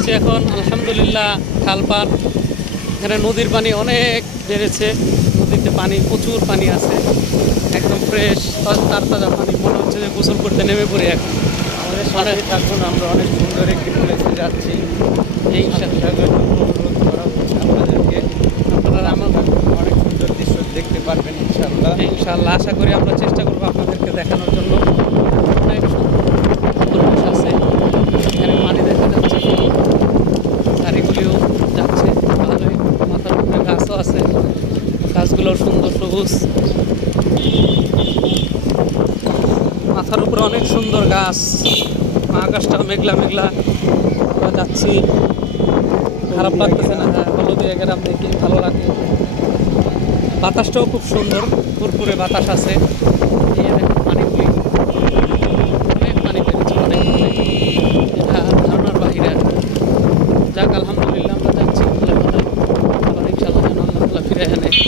আসছি এখন আলহামদুলিল্লাহ খালপার। এখানে নদীর পানি অনেক বেড়েছে, নদীতে পানি প্রচুর পানি আছে, একদম ফ্রেশ তাজা পানি, মনে হচ্ছে যে গোসল করতে নেমে পড়ি এখন। আমাদের সাথে থাকুন, আমরা অনেক সুন্দর একটি প্লেসে যাচ্ছি। এই সাথে সাথে অনুরোধ করা হচ্ছে আপনাদেরকে, আপনারা আমার অনেক সুন্দর দৃশ্য দেখতে পারবেন ইনশাআল্লাহ। ইনশাআল্লাহ আশা করি আমরা চেষ্টা করবো আপনাদেরকে দেখানোর জন্য। অনেক সুন্দর পরিবেশ আছে, এখানে পানি দেখা যাচ্ছে, গাড়িগুলিও যাচ্ছে ভালোই, মাথার উপরে গাছও আছে, গাছগুলো সুন্দর সবুজ, মাথার উপরে অনেক সুন্দর গাছ, আকাশটাও মেঘলা মেঘলা। আমরা যাচ্ছি, খারাপ লাগতেছে না। হ্যাঁ, হলদিয়া গ্রাম দেখি ভালো লাগে, বাতাসটাও খুব সুন্দর, ফুরফুরে বাতাস আছে। এই যে দেখুন পানিগুলি, অনেক পানি বেড়েছে, অনেক, এটা ধারণার বাহিরে। যাক